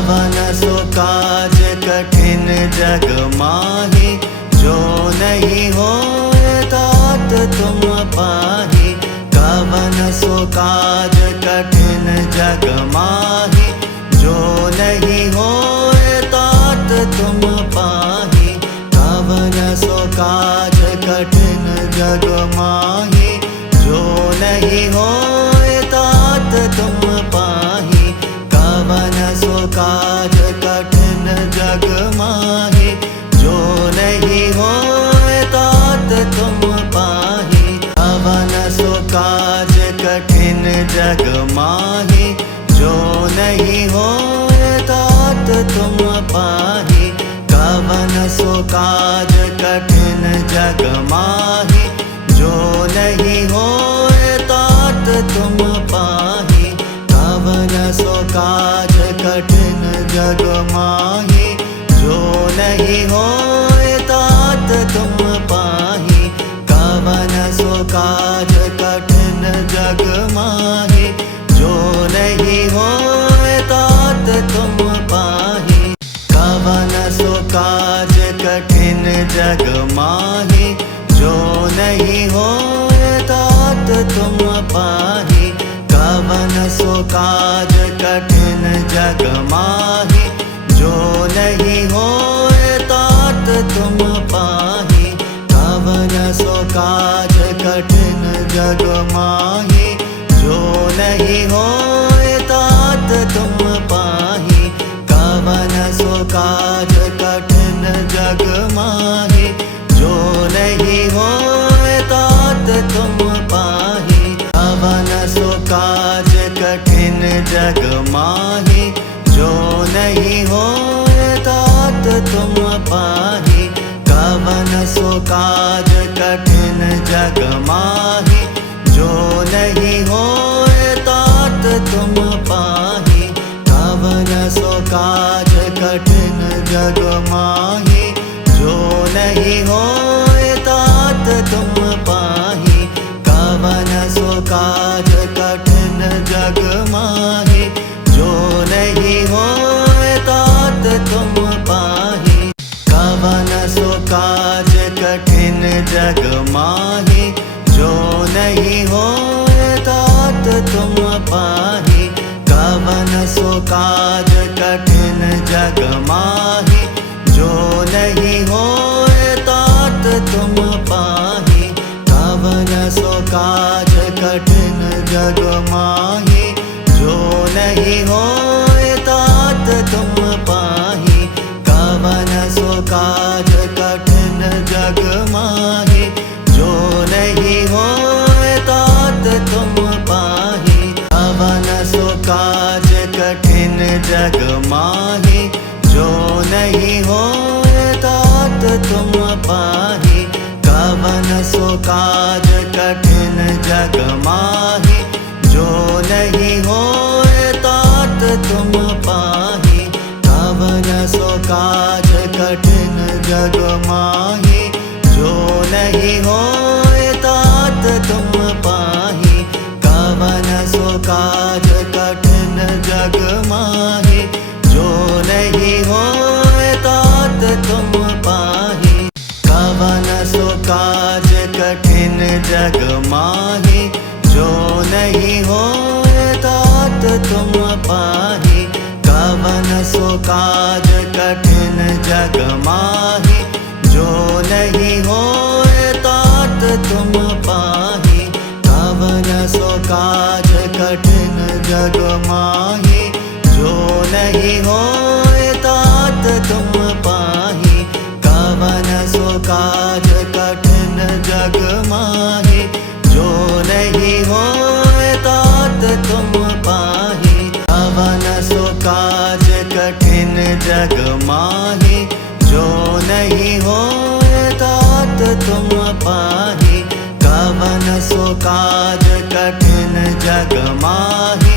कवन सो काज कठिन जग माही, जो नहीं होए तात तुम पाही। कवन सो काज कठिन जग माही, जो नहीं होए तात तुम पाही। कवन सो काज कठिन जग माही, जो नहीं होए तात तुम पाही। कवन सो काज कठिन जग माही, जो नहीं होए तात तुम पाही। कवन सो काज कठिन जग माही, जो नहीं होए तात तुम पाही। कवन सो काज कठिन जग माही, जो नहीं होए तात तुम पाही। कवन सो काज कठिन जग माही, जो नहीं होए तात तुम पाही। कवन सो काज कठिन जग माही, जो नहीं होए तात तुम पाही। कवन सो काज कठिन जग माही, जो नहीं होए तात तुम पाही। कवन सो काज कठिन जग माही, जो नहीं होए तात तुम पाही। कवन सो काज कठिन जग माही, जो नहीं होए तात तुम पाही। कवन सो काज कठिन जग माही, जो नहीं होए तात तुम पाही। कवन सो काज कठिन जग माही, जो नहीं होए तात तुम पाही। कवन सो काज कठिन जग माही, जो नहीं होए तात तुम पाही। कवन सो काज कठिन जग माही, जो नहीं होए तात तुम पाही। कवन सो काज कठिन जग माही, जो नहीं होए तात तुम पाही। कवन सो काज कठिन जग माही, जो नहीं होए तात तुम पाही। कवन सो काज कठिन जग माही, जो नहीं होए तात तुम पाही। कवन सो काज कठिन जग माही, जो नहीं होए तात तुम पाही। कवन सो काज कठिन जग माही, जो नहीं होए तात तुम पाही। कवन सो काज कठिन जग माही, जो नहीं होए तात तुम पाही। कवन सो काज कठिन जग माही, जो नहीं होए तात तुम पाही। कवन सो काज कठिन जग माही, जो नहीं होए तात तुम पाही। कवन सो काज कठिन जग माही, जो नहीं होए तात तुम पाही। कवन सो काज कठिन जग माही, जो नहीं होए तात तुम पाही। कवन सो काज कठिन जग माही, जो नहीं होए तात तुम पाही। कवन सो काज कठिन जग माही, जो नहीं होए तात तुम पाही। कवन सो काज कठिन जग माही, जो नहीं होए तात तुम पाही। कवन सो काज कठिन जग माही, जो नहीं होए तात तुम पाही। कवन सो काज कठिन जग माही,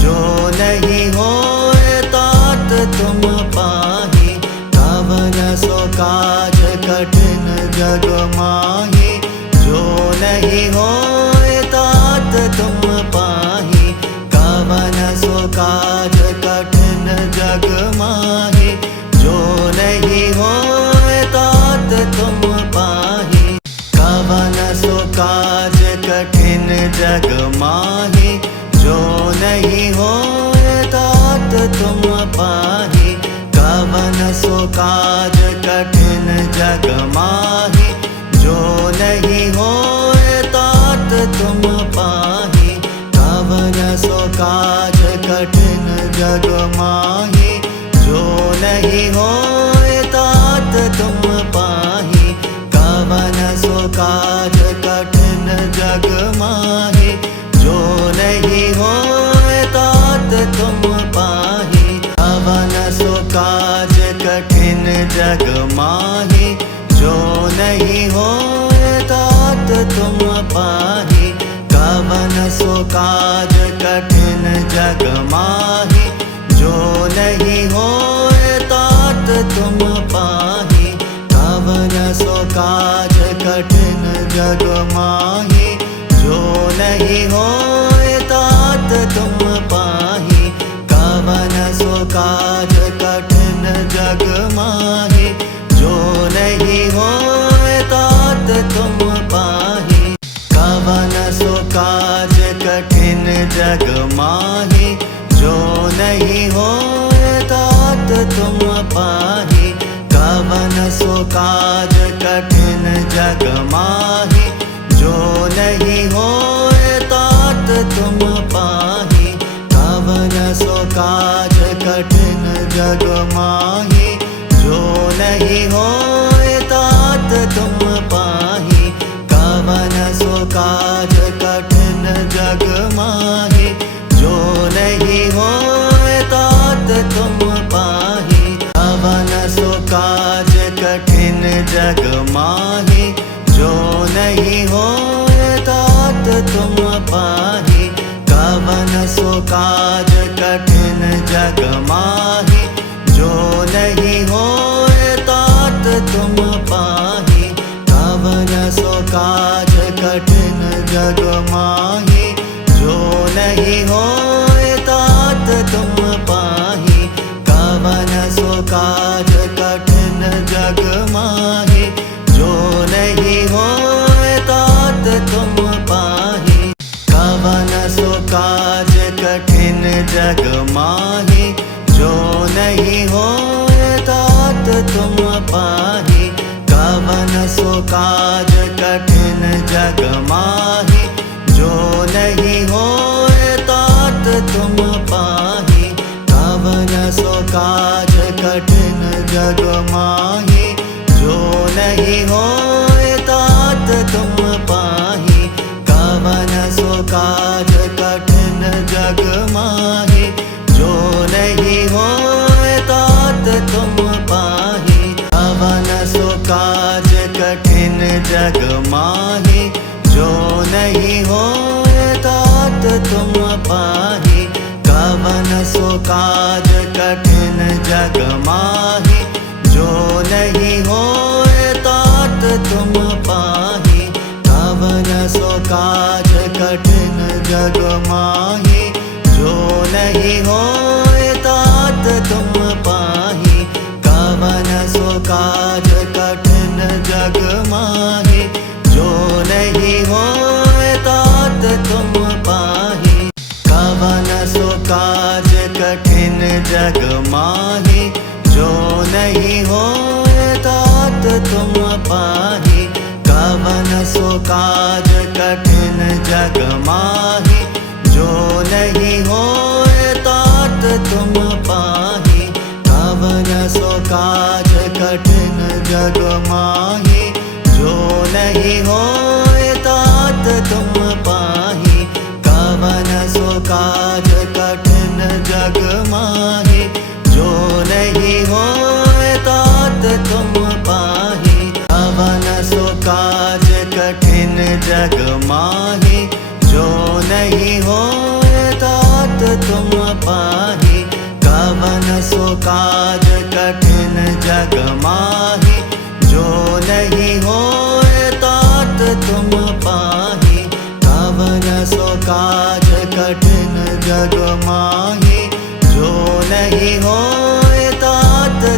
जो नहीं होए तात तुम पाही। कवन सो काज कठिन जग माही, जो नहीं होए तात तुम पाही। कवन सो काज कठिन जग जग माही, जो नहीं होए तात तुम पाही। कवन सो काज कठिन जग माही, जो नहीं होए तात तुम पाही। कवन सो काज कठिन जग माही, जो नहीं होए तात तुम पाही। कवन सो काज कठिन जग माही, जो नहीं होए तात तुम पाही। कवन सो काज कठिन जग माही, जो नहीं होए तात तुम पाही। कवन सो काज कठिन जग माही, जो नहीं होए तात तुम पाही। कवन सो काज कठिन जग माही, जो नहीं होए तात तुम पाही। कवन सो काज कठिन जग माही, जो नहीं होए तात तुम पाही। कवन सो काज कठिन जग माही, जो नहीं होए तात तुम पाही। कवन सो काज कठिन जग माही, जो नहीं होए तात तुम पाही। कवन सो काज कठिन जग माही, जो नहीं होए तात तुम पाही। कवन सो काज कठिन जग माही, जो नहीं होए तात तुम पाही। कवन सो काज कठिन जग माही, जो नहीं होए तात तुम पाही। कवन सो काज कठिन जग माही, जो नहीं होए तात तुम पाही। कवन सो काज कठिन जग माही, जो नहीं होए तात तुम पाही। कवन सो काज कठिन जग माही, जो नहीं होए तात तुम पाही। कवन सो काज कठिन जग माही, जो नहीं होए तात तुम पाही। कवन सो काज कठिन जग माही, जो नहीं होए तात तुम पाही। कवन सो काज कठिन जग माही, जो नहीं होए तात तुम पाही। कवन सो काज कठिन जग माही, जो नहीं होए तात तुम पाही। कवन सो काज कठिन जग माही, जो नहीं होए तात तुम पाही। कवन सो काज कठिन जग माही, जो नहीं होए तात तुम पाही। कवन सो काज कठिन जग माही, जो नहीं होए तात तुम पाही। कवन सो काज कठिन जग माही, जो नहीं होए तात तुम पाही। कवन सो काज कठिन जग माही, जो नहीं होए तात तुम पाही। कवन सो काज कठिन जग माही, जो नहीं होए तात तुम पाही। कवन सो काज कठिन जग माही, जो नहीं होए तात तुम पाही। कवन सो काज कठिन जग माही, जो नहीं होए तात तुम पाही। कवन सो काज कठिन जग माही, जो नहीं होए तात तुम पाही। कवन सो काज कठिन जग माही, जो नहीं होए तात तुम पाही। कवन सो काज कठिन जग माही, जो नहीं होए तात तुम पाही। कवन सो काज कठिन जग माही, जो नहीं होए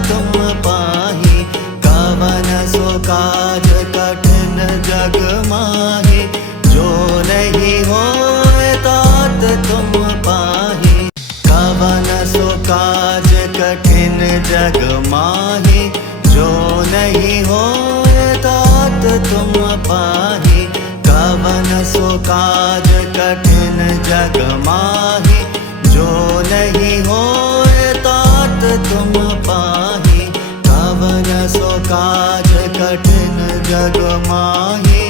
तुम पाहि। कवन सो काज कठिन जग माहि। जो नहीं होए तात तुम पाहि। कवन सो काज कठिन जग माहि। जो नहीं होए तात तुम पाहि। कवन सो काज कठिन जग माहि। जो नहीं होए तात तुम पाहि। कवन सो काज कठिन जग माहि।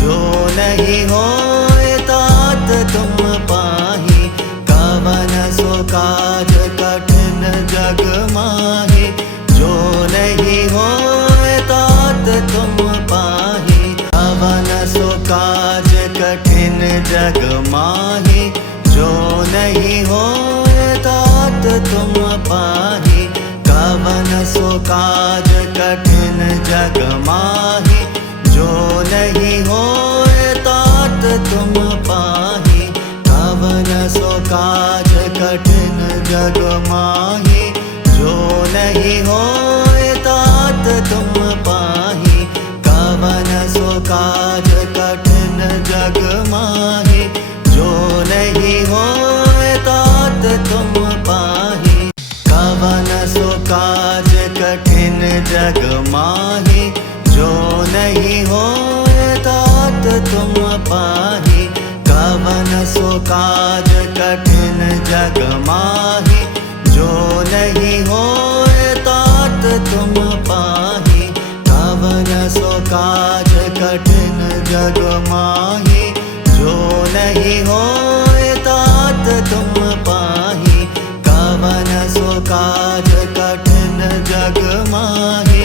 जो नहीं होए तात तुम पाहि। कवन सो काज कठिन जग माहि। जो नहीं होए तात तुम पाहि। कवन सो काज कठिन जग माहि। जो नहीं होए तात तुम पाहि। कवन सो काज कठिन जग माहि। जो नहीं होए तात तुम पाहि। कवन सो काज कठिन जग माहि। जो नहीं होए तात तुम पाहि। कवन सो काज कठिन जग माहि। जो नहीं होए तात तुम पाहि। कवन सो काज कठिन जग माहि। जो नहीं होए तात तुम पाहि। कवन सो काज कठिन जग माहि। जो नहीं होए तात तुम पाहि। कवन सो काज कठिन जग माहि। जो नहीं होए तात तुम पाहि। कवन सो काज कठिन जग माहि।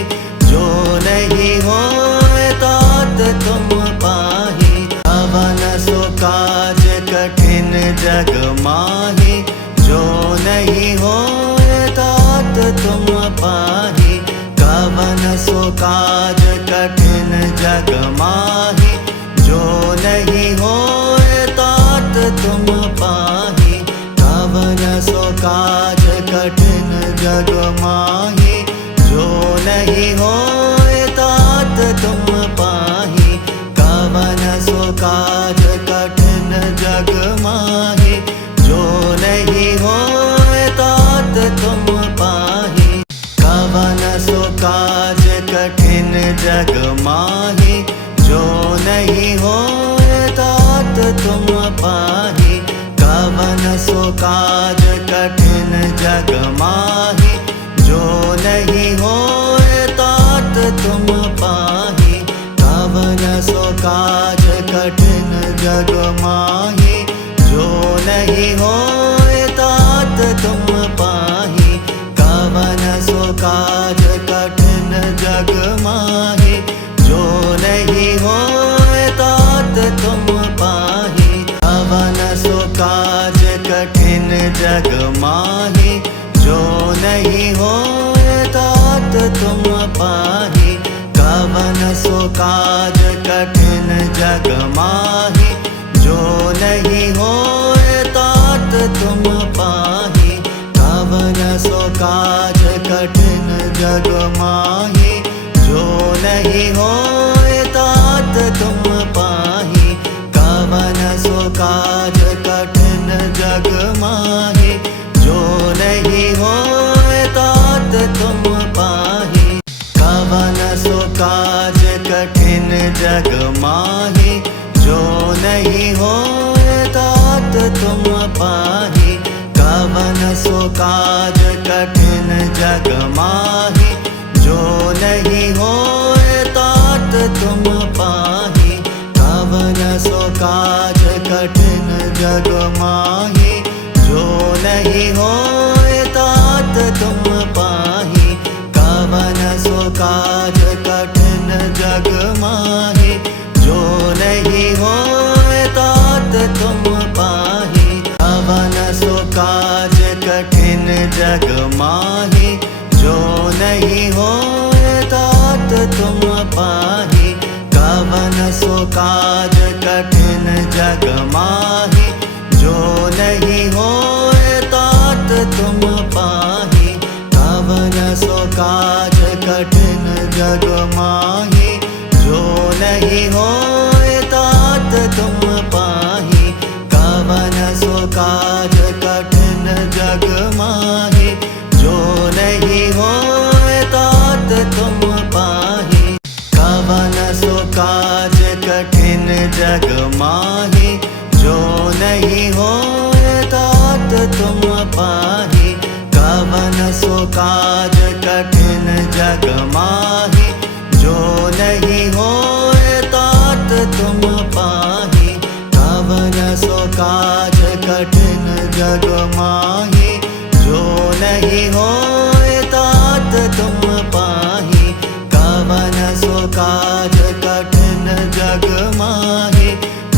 जो नहीं होए तात तुम पाहि। कवन सो काज कठिन जग माहि। जो नहीं होए तात तुम पाहि। कवन सो काज कठिन जग माहि। जो नहीं होए तात तुम पाहि। कवन सो काज कठिन जग माहि। जो नहीं होए तात तुम पाहि। कवन सो काज कठिन जग माहि। जो नहीं होए तात तुम पाहि। कवन सो काज कठिन जग माहि। जो नहीं होए तात तुम पाहि। कवन सो काज कठिन जग माहि। जो नहीं होए तात तुम पाहि। कवन सो काज कठिन जग माहि। जो नहीं होए तात तुम पाहि। कवन सो काज कठिन जग माहि। जो नहीं होए तात तुम पाहि। कवन सो काज कठिन जग माहि। जो नहीं होए तात तुम पाहि। कवन सो काज कठिन जग माहि। जो नहीं होए तात तुम पाहि। कवन सो काज कठिन जग माहि। जो नहीं होए तात तुम पाहि। कवन सो काज कठिन जग माहि। जो नहीं होए तात तुम पाहि। कवन सो काज कठिन जग माहि। जो नहीं होए तात तुम पाहि। कवन सो काज कठिन जग माहि। जो नहीं होए तात तुम पाहि। कवन सो काज कठिन जग माहि। जो नहीं होए तात तुम पाहि। कवन सो काज कठिन जग माहि। जो नहीं होए तात तुम पाहि। कवन सो काज कठिन जग माहि। जो नहीं होए तात तुम पाहि। कवन सो काज कठिन जग माहि। जो नहीं होए तात तुम पाहि। कवन सो काज कठिन जग माही, जो नहीं होए तात तुम पाही। कवन सो काज कठिन जग माही, जो नहीं होए तात तुम पाही। कवन सो काज कठिन जग माही, जो नहीं होए तात तुम पाही। कवन सो काज कठिन जग माही, जो नहीं होए तात तुम पाही। कवन सो काज कठिन जग माही, जो नहीं होए तात तुम पाही। कवन सो काज कठिन जग माही,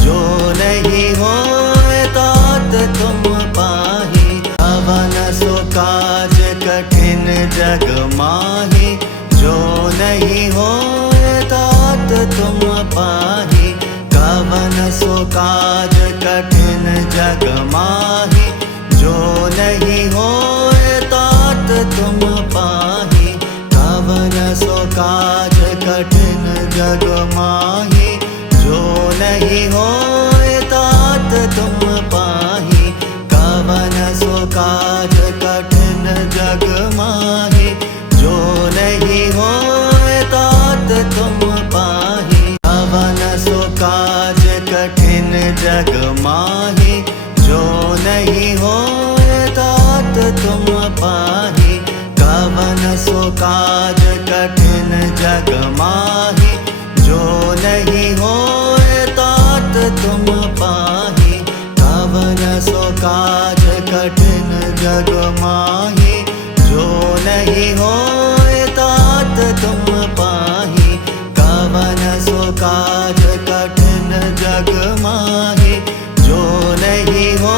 जो नहीं होए तात तुम पाही। कवन सो काज कठिन जग माही, जो नहीं होए तात तुम पाही। कवन सो काज कठिन जग माही, जो नहीं होए तात तुम पाही। कवन सो काज कठिन जग माही, जो नहीं होए तात तुम पाही। कवन सो काज कठिन जग माही, जो नहीं होए तात तुम पाही। कवन सो काज कठिन जग माही, जो नहीं होए तात तुम पाही। कवन सो काज कठिन जग माही, जो नहीं होए तात तुम पाही। कवन सो काज कठिन जग माही, जो नहीं होए तात तुम पाही। कवन सो काज कठिन जग माही, जो नहीं हो